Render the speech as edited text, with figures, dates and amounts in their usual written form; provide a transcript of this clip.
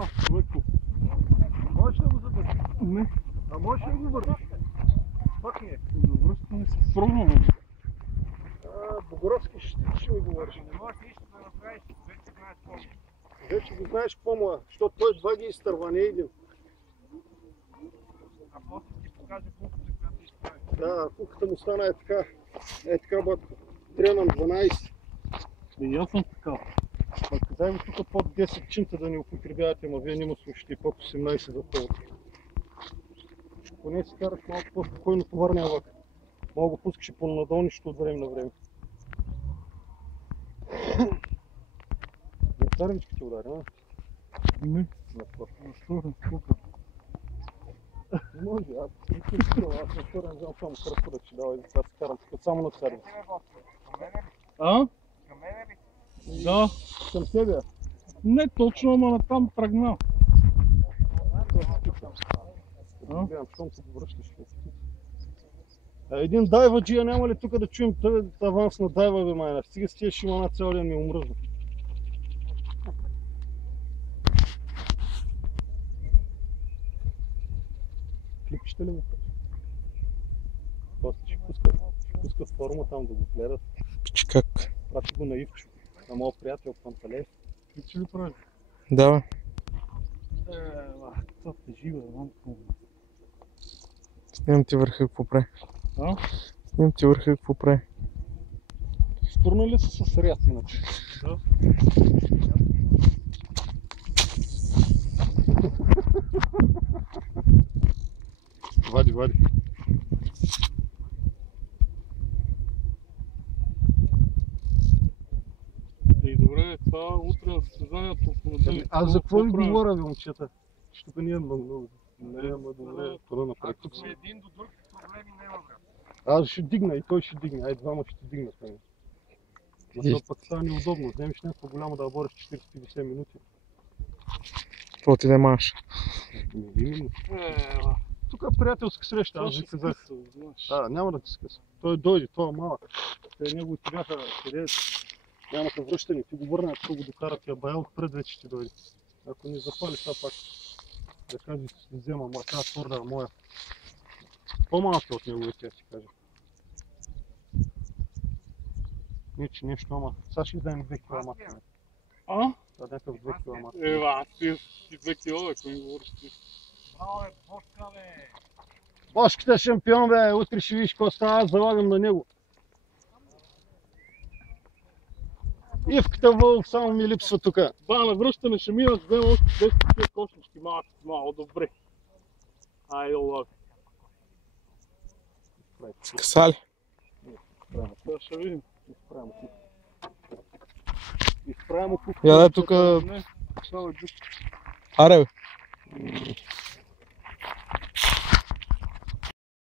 това, човеко. Можеш ли го задържиш? Не. А можеш ли го върнеш? Пак не е. Връщане се пробвам. Богоровски ще ми говориш. Не можеш нищо да направиш, вече знаеш какво. Вече го знаеш по-моя, защото той два ги изтърва, не един. А после ти покажа куката, която изправи. Да, куката му стана е така батко. Тренам 12. И аз съм така. Казай му тук под 10 чинта да не употребявате, ма вие не му слушате под 18 за повод. Поне си караш малко по-спокойно товарния влак. Малко го пускаш и по-надолу нищо от време на време. Не царвичка ти удари, а? Не. На това. Защо скука? Може, аз на втора не знам само кръвко да ти дава и да това си карам само на царвич. А? Към мене ли? Да. Към тебе? Не точно, ама натам тръгна. Гледам, щом се връщаш. Един дайваджия няма ли тук да чуем аванс на дайва, бе майна? Стига с тия шимана цял ден ми омръзна. Клипчета ли му правиш? После ще пускат форма там да го гледат. Пич как? Прати го на Ивчо, на моят приятел Панталев. Клипче ли правиш? Да, бе. Това те жива, знам какво. Снимам ти върха какво прави. А? Снимам ти върха какво прави. Стурнали са с ряд иначе. Да. Вади, вади. И добре, това утре на състезанието. Аз за какво ви говоря, бе, момчета? Че тук не е много. Не е много добре. Това напред. Тук Ако един до друг проблеми няма, брат. Аз ще дигна и той ще дигне. Ай, двама ще дигнат. Защото пък става неудобно. Вземеш някаква голяма да бориш 40-50 минути. Какво ти да имаш? Именно. Тук е приятелска среща, аз ви казах. Няма да ти скъса. Той дойде, това е малък. Те неговите бяха къде нямаха връщане. Ти го върна, ако го докарат я бая, отпред вече ще дойде. Ако не запали сега пак, да кажеш, ще взема, ама тази твърда е моя. По-малък е от неговите, си кажа. Не, че нещо, ама сега ще вземем 2 кг. А? Това е някакъв 2 кг. Ева, ти си 2 кг, ако ми говориш ти. Браво, бе, Бошка, бе! Бошката шампион, бе, утре ще видиш какво става, аз залагам на него. Ивката Вълк само ми липсва тука. Да, на връщане ще минат, взема още 10 такива кошнички, малко добре. Айде, лак. Скъса ли? Това ще видим. Изправяме тук. Я дай тук. Не, само е джук. Аре бе.